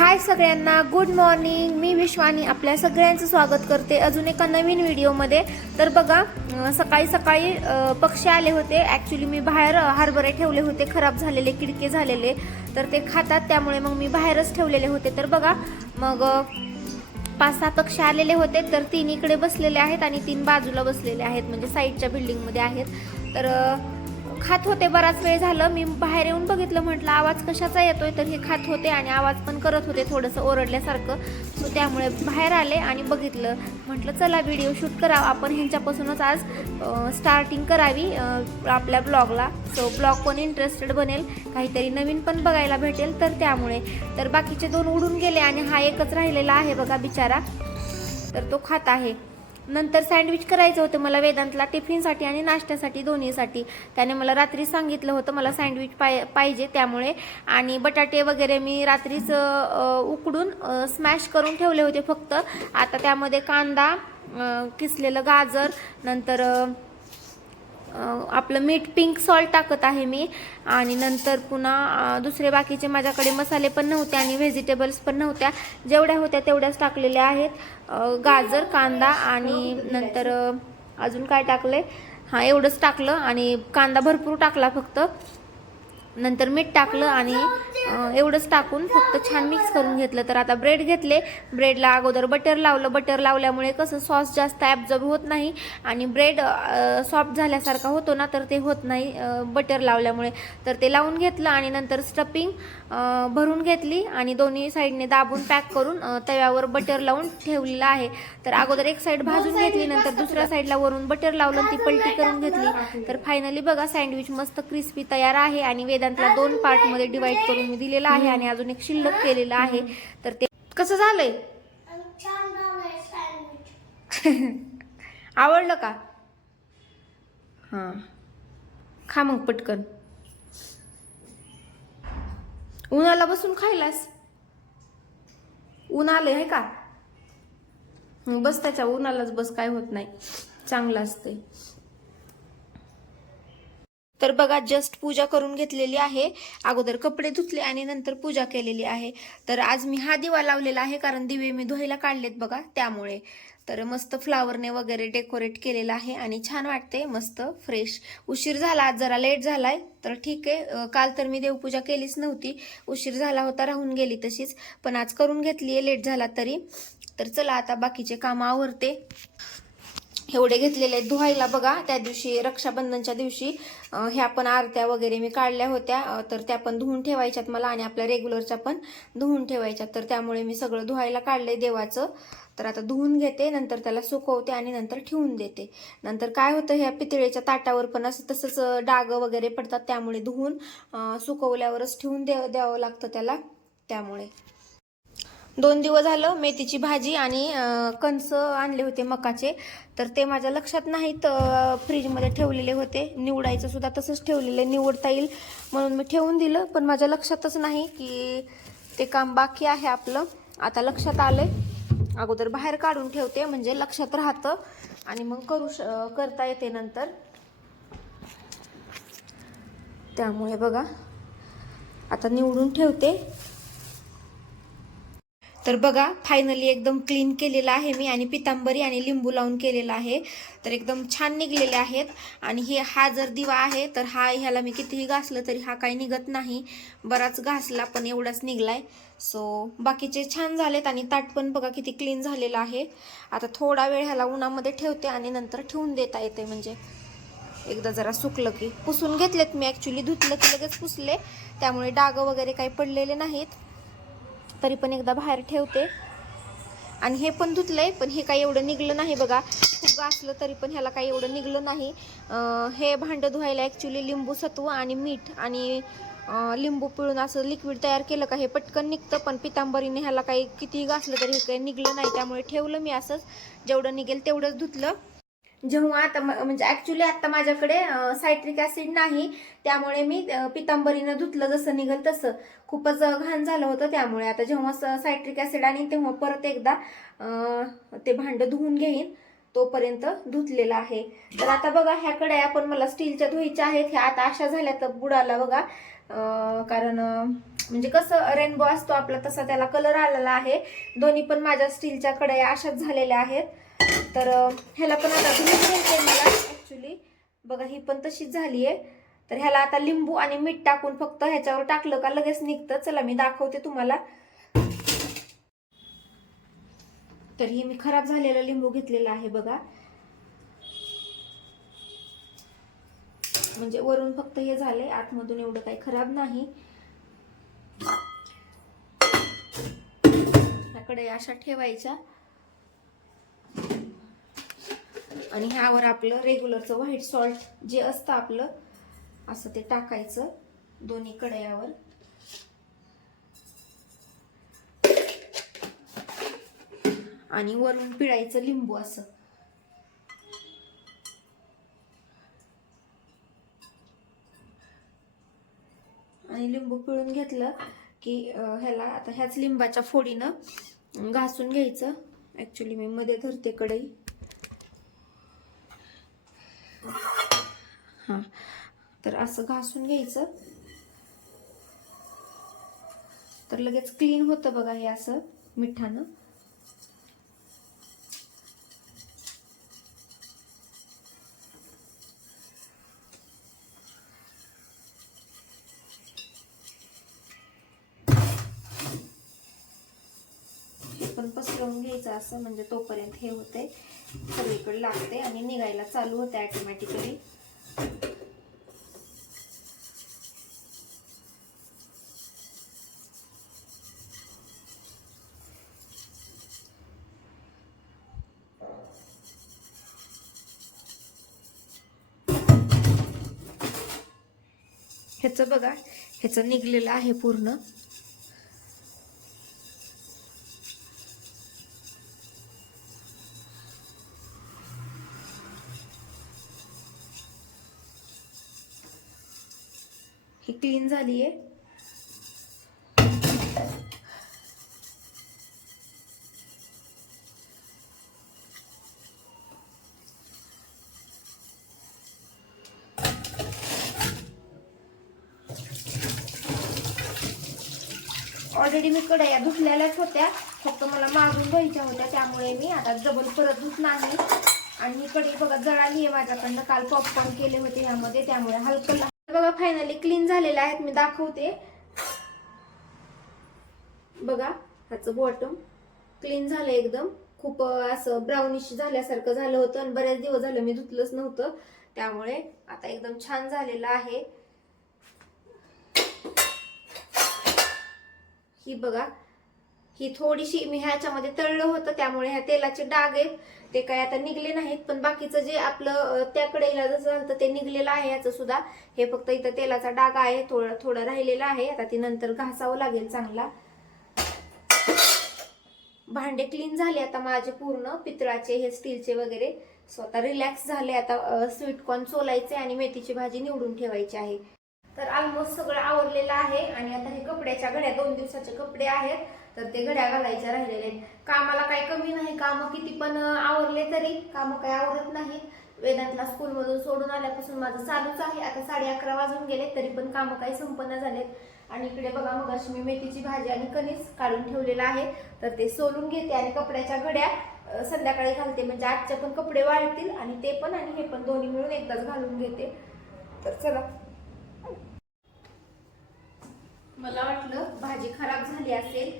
हाय सगळ्यांना good morning मी विश्वानी आपल्या सगळ्यांचं स्वागत करते अजून एका नवीन व्हिडिओमध्ये. तर बघा सकाळी सकाळी पक्षी आले होते. ॲक्च्युली मी बाहेर हरभरे ठेवले होते. खराब झालेले किडके झालेले. तर ते खातात त्यामुळे मग मी बाहेरच ठेवलेले होते. तर बघा मग पाच सहा पक्षी आलेले होते. तर तीन इकडे बसलेले आहेत आणि तीन बाजूला बसलेले आहेत. म्हणजे साईडच्या बिल्डिंगमध्ये आहेत. तर खात होते बराच वेळ झालं. मी बाहेर येऊन बघितलं म्हटलं आवाज कशाचा येतोय? तर हे खात होते आणि आवाज पण करत होते थोडंसं ओरडल्यासारखं. सो त्यामुळे बाहेर आले आणि बघितलं. म्हटलं चला व्हिडिओ शूट करावा. आपण ह्यांच्यापासूनच आज स्टार्टिंग करावी आपल्या ब्लॉगला. सो ब्लॉग पण इंटरेस्टेड बनेल. काहीतरी नवीन पण बघायला भेटेल तर त्यामुळे. तर बाकीचे दोन उडून गेले आणि हा एकच राहिलेला आहे बघा बिचारा. तर तो खात आहे. नंतर सँडविच करायचं होतं मला वेदांतला टिफिनसाठी आणि नाश्त्यासाठी दोन्हीसाठी. त्याने मला रात्री सांगितलं होतं मला सँडविच पाय पाहिजे त्यामुळे. आणि बटाटे वगैरे मी रात्रीच उकडून स्मॅश करून ठेवले होते फक्त. आता त्यामध्ये कांदा किसलेलं गाजर नंतर आपलं मीठ पिंक सॉल्ट टाकत आहे मी. आणि नंतर पुन्हा दुसरे बाकीचे माझ्याकडे मसाले पण नव्हते आणि व्हेजिटेबल्स पण नव्हत्या. जेवढ्या होत्या तेवढ्याच टाकलेल्या आहेत. गाजर कांदा आणि नंतर अजून काय टाकले हां एवढंच टाकलं आणि कांदा भरपूर टाकला फक्त. नंतर मीठ टाकलं आणि एवढंच टाकून फक्त छान मिक्स करून घेतलं. तर आता ब्रेड घेतले. ब्रेडला अगोदर बटर लावलं. बटर लावल्यामुळे कसं सॉस जास्त ॲब्झॉर्ब होत नाही आणि ब्रेड सॉफ्ट झाल्यासारखा होतो ना तर ते होत नाही बटर लावल्यामुळे. तर ते लावून घेतलं आणि नंतर स्टपिंग भरून घेतली आणि दोन्ही साईडने दाबून पॅक करून तव्यावर बटर लावून ठेवलेलं आहे. तर अगोदर एक साईड भाजून घेतली नंतर दुसऱ्या साईडला वरून बटर लावलं ती पलटी करून घेतली. तर फायनली बघा सँडविच मस्त क्रिस्पी तयार आहे आणि वेदांतला दोन पार्टमध्ये डिवाइड करून मी दिलेला आहे आणि अजून एक शिल्लक केलेलं आहे. तर ते कसं झालंय? आवडलं का? हां. खा मग पटकन. उन्हाला बसून खायलास? ऊन आलंय आहे का? बस त्याच्या उन्हालाच बस काय होत नाही. चांगलं असतंय. तर बघा जस्ट पूजा करून घेतलेली आहे. अगोदर कपडे धुतले आणि नंतर पूजा केलेली आहे. तर आज मी हा दिवा लावलेला आहे कारण दिवे मी धुवायला काढलेत बघा त्यामुळे. तर मस्त फ्लावरने वगैरे डेकोरेट केलेलं आहे आणि छान वाटते मस्त फ्रेश उशीर झाला आज जरा लेट झालाय. तर ठीक आहे काल तर मी देवपूजा केलीच नव्हती. उशीर झाला होता राहून गेली तशीच. पण आज करून घेतली आहे लेट झाला तरी. तर चला आता बाकीचे कामं आवरते. एवढे घेतलेले आहेत. धुवायला बघा त्या दिवशी रक्षाबंधनच्या दिवशी ह्या पण आरत्या वगैरे मी काढल्या होत्या. तर त्या पण धुवून ठेवायच्यात मला आणि आपल्या रेग्युलरच्या पण धुवून ठेवायच्यात. तर त्यामुळे मी सगळं धुवायला काढलंय देवाचं. तर आता धुवून घेते नंतर त्याला सुकवते आणि नंतर ठेवून देते. नंतर काय होतं ह्या पितळेच्या ताटावर पण असं तसंच डाग वगैरे पडतात. त्यामुळे धुवून सुकवल्यावरच ठेवून दे द्यावं लागतं त्याला. त्यामुळे. दोन दिवस झालं मेथीची भाजी आणि कणस आणले होते मकाचे. तर ते माझ्या लक्षात नाहीत फ्रीजमध्ये ठेवलेले होते. निवडायचं सुद्धा तसंच ठेवलेलं निवडता येईल म्हणून मी ठेवून दिलं. पण माझ्या लक्षातच नाही की ते काम बाकी आहे आपलं. आता लक्षात आलं अगोदर बाहेर काढून ठेवते म्हणजे लक्षात राहतं. आणि मग करू श करता येते नंतर. त्यामुळे बघा आता निवडून ठेवते. तर बघा फायनली एकदम क्लीन केलेलं आहे मी आणि पितांबरी आणि लिंबू लावून केलेला आहे. तर एकदम छान निघलेले आहेत. आणि हे हा जर दिवा आहे तर हा ह्याला मी कितीही घासलं तरी हा काही निघत नाही. बराच घासला पण एवढाच निघलाय. सो बाकीचे छान झालेत आणि ताट पण बघा किती क्लीन झालेलं आहे. आता थोडा वेळ ह्याला उन्हामध्ये ठेवते आणि नंतर ठेवून देता येते. म्हणजे एकदा जरा सुकलं की पुसून घेतलेत मी. ॲक्च्युली धुतलं की लगेच पुसले. त्यामुळे डाग वगैरे काही पडलेले नाहीत. तरी पण एकदा बाहेर ठेवते. आणि हे पण धुतलंय पण हे काही एवढं निघलं नाही बघा. खूप गासलं तरी पण ह्याला काही एवढं निघलं नाही. हे भांडं धुवायला ॲक्च्युली लिंबू सत्व आणि मीठ आणि लिंबू पिळून असं लिक्विड तयार केलं का हे पटकन निघतं पण पितांबरीने ह्याला काही कितीही घासलं तरी हे काही निघलं नाही. त्यामुळे ठेवलं मी असंच. जेवढं निघेल तेवढंच धुतलं. जेव्हा आता म्हणजे ॲक्च्युली आत्ता माझ्याकडे सायट्रिक ॲसिड नाही. त्यामुळे मी पितांबरीनं धुतलं जसं निघल तसं. खूपच घाण झालं होतं त्यामुळे. आता जेव्हा सायट्रिक ॲसिड आणि तेव्हा परत एकदा ते भांडं धुवून घेईन तोपर्यंत धुतलेला आहे. तर आता बघा ह्या कड्या पण मला स्टीलच्या धुईच्या आहेत. ह्या आता अशा झाल्या तर बुडाला बघा. कारण म्हणजे कसं रेनबो असतो आपला तसा त्याला कलर आलेला आहे. दोन्ही पण माझ्या स्टीलच्या कड्या अशाच झालेल्या आहेत. तर ह्याला पण आता धुवून आहे मला ॲक्च्युली बघा ही पण तशीच झाली आहे. तर ह्याला आता लिंबू आणि मीठ टाकून फक्त ह्याच्यावर टाकलं का लगेच निघतं. चला मी दाखवते तुम्हाला. तर ही मी खराब झालेला लिंबू घेतलेला आहे बघा. म्हणजे वरून फक्त हे झाले आतमधून एवढं काही खराब नाही. ह्याकडे अशा ठेवायच्या. आणि ह्यावर आपलं रेग्युलरचं व्हाईट सॉल्ट जे असतं आपलं असं ते टाकायचं दोन्ही कड्यावर आणि वरून पिळायचं लिंबू असं. आणि लिंबू पिळून घेतलं की ह्याला आता ह्याच लिंबाच्या फोडीनं घासून घ्यायचं. ॲक्च्युली मी मध्ये धरते कढई. हां. तर असं घासून घ्यायचं. तर लगेच क्लीन होतं बघा हे असं मिठानं. हे पण पसरवून घ्यायचं असं म्हणजे तोपर्यंत हे होते सगळीकडे लागते आणि निघायला चालू होते ऑटोमॅटिकली ह्याचं बघा ह्याचं निघलेलं आहे पूर्ण. क्लीन झाली आहे ऑलरेडी मी कढया धुतलेल्याच होत्या. फक्त मला मागून घ्यायच्या होत्या त्यामुळे मी आता डबल परत धुत नाही. आणि ही कढई बघा जळाली आहे माझ्याकडनं. काल पॉपकॉर्न केले होते यामध्ये त्यामुळे हलकं बघा फायनली क्लीन झालेले आहेत. मी दाखवते. बघा ह्याचं बॉटम क्लीन झालं एकदम. खूप असं ब्राउनिश झाल्यासारखं झालं होतं आणि बऱ्याच दिवस झालं मी धुतलंच नव्हतं. त्यामुळे आता एकदम छान झालेलं आहे. ही बघा ही थोडीशी मी ह्याच्यामध्ये तळलं होतं त्यामुळे ह्या तेलाचे डाग आहेत. ते काय आता निघले नाहीत पण बाकीचं जे आपलं अं, त्या जसं झालं ते निघलेलं आहे याचं सुद्धा. हे फक्त इथं तेलाचा डाग आहे थोडं थोडं राहिलेलं आहे. आता ती नंतर घासावं लागेल चांगला. भांडे क्लीन झाले आता माझे पूर्ण पितळाचे हे स्टीलचे वगैरे. स्वतः रिलॅक्स झाले आता स्वीटकॉर्न चोलायचे सोलायचे आणि मेथीची भाजी निवडून ठेवायची आहे. तर ऑलमोस्ट सगळं आवरलेलं आहे आणि आता हे कपड्याच्या घड्या दोन दिवसाचे कपडे आहेत. तर ते घड्या घालायच्या राहिलेले आहेत. कामाला काही कमी नाही कामं किती पण आवरले तरी कामं काही आवरत नाहीत. वेदांतला स्कूलमधून सोडून आल्यापासून माझं चालूच आहे. आता साडे अकरा वाजून गेले तरी पण कामं काही संपन्न झालेत. आणि इकडे बघा मग अशी मी मेथीची भाजी आणि कणीस काढून ठेवलेलं आहे. तर ते सोलून घेते आणि कपड्याच्या घड्या संध्याकाळी घालते. म्हणजे आजचे पण कपडे वाळतील आणि ते पण आणि हे पण दोन्ही मिळून एकदाच घालून घेते. तर चला. मला वाटलं भाजी खराब झाली असेल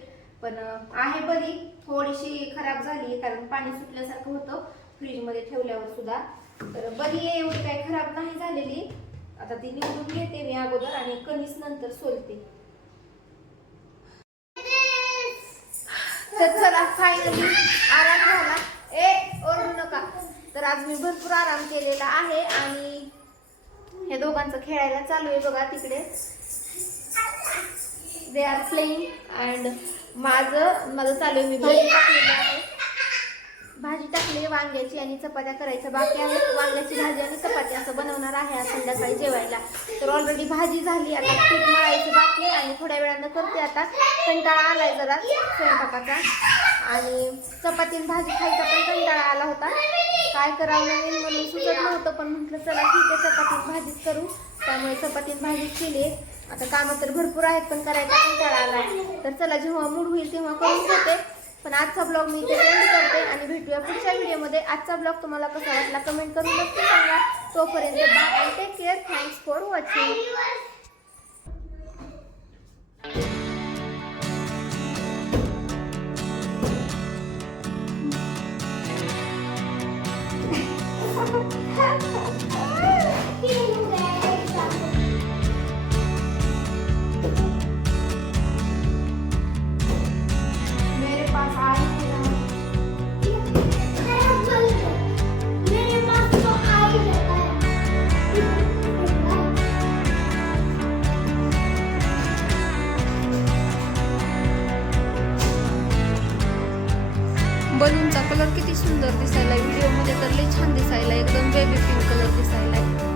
पण आहे बरी. थोडीशी खराब झाली कारण पाणी सुटल्यासारखं होतं फ्रीजमध्ये ठेवल्यावर सुद्धा. तर बरी आहे एवढी काही खराब नाही झालेली. आता ती निवडून घेते मी अगोदर आणि कणीस नंतर सोलते. तर चला फायनली आराम झाला. ए ओरडू नका. तर आज मी भरपूर आराम केलेला आहे आणि हे दोघांचं खेळायला चालू आहे बघा तिकडे. दे आर प्लेइंग अँड माझं माझं चालू आहे मी भाजी टाकलेली आहे. भाजी टाकली वांग्याची आणि चपात्या करायच्या. बाकी आहे वांग्याची भाजी आणि चपाती. असं बनवणार आहे आज संध्याकाळी जेवायला. तर ऑलरेडी भाजी झाली. आता पीठ मळायचं बाकी आणि थोड्या वेळानं करते आता. कंटाळा आलाय जरा स्वयंपाकाचा. आणि चपाती भाजी खायचा पण कंटाळा आला होता. काय करावं लागेल म्हणून सुचत नव्हतं पण म्हटलं चला ठीक आहे चपातीत भाजीच करू. त्यामुळे चपातीत भाजी भाजीच केली आता कामं तर भरपूर आहेत पण करायचा कंटाळा आला तर चला जेव्हा मूड होईल तेव्हा करून घेते. पण आजचा ब्लॉग मी इथे एंड करते आणि भेटूया पुढच्या व्हिडिओमध्ये आजचा ब्लॉग तुम्हाला कसा वाटला कमेंट करून नक्की सांगा. तोपर्यंत bye and take care thanks for watching बलूनचा colour किती सुंदर दिसायला व्हिडिओमध्ये तर लई छान दिसायला एकदम बेबी पिंक कलर दिसायला